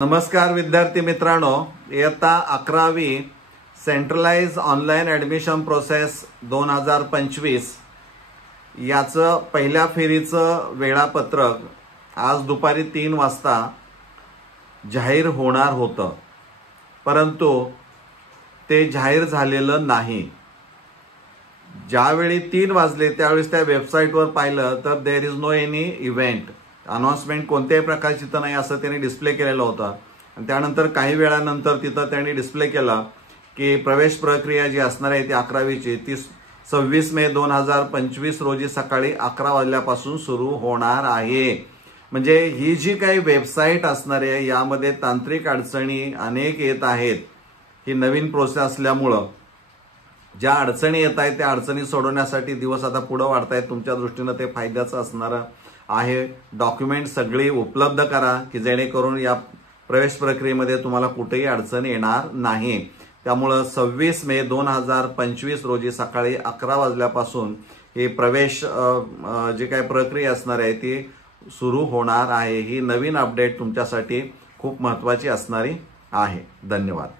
नमस्कार विद्यार्थी मित्रांनो, इयत्ता 11वी सेंट्रलाइज ऑनलाइन ॲडमिशन प्रोसेस 2025 याचं पहिल्या फेरीचं वेळापत्रक आज दुपारी 3 वाजता जाहीर होणार होतं, परंतु ते जाहीर झालेलं नाही। ज्यावेळी 3 वाजले त्यावेळेस त्या वेबसाईटवर पाहिलं तर there is no any event, announcement कोणत्याही प्रकारची तर नाही असं त्यांनी डिस्प्ले केलेलं होतं। आणि त्यानंतर काही वेळानंतर तिथं त्यांनी डिस्प्ले केला की प्रवेश प्रक्रिया जी असणार आहे ती 11वीची ती 26 मे 2025 रोजी सकाळी 11 वाजल्यापासून सुरू होणार आहे। म्हणजे ही जी काही वेबसाईट असणार आहे यामध्ये तांत्रिक अडचणी अनेक येत आहेत। ही नवीन प्रोसेस असल्यामुळं ज्या अडचणी येत आहेत त्या अडचणी सोडवण्यासाठी दिवस आता पुढे वाढतायत। तुमच्या दृष्टीने ते फायद्याचं असणार आहे। डॉक्युमेंट सगळी उपलब्ध करा की जेणेकरून या प्रवेश प्रक्रियेमध्ये तुम्हाला कुठेही अडचण येणार नाही। त्यामुळे 26 मे 2025 रोजी सकाळी 11 वाजल्यापासून ही प्रवेश जी काही प्रक्रिया असणार आहे ती सुरू होणार आहे। ही नवीन अपडेट तुमच्यासाठी खूप महत्त्वाची असणारी आहे। धन्यवाद।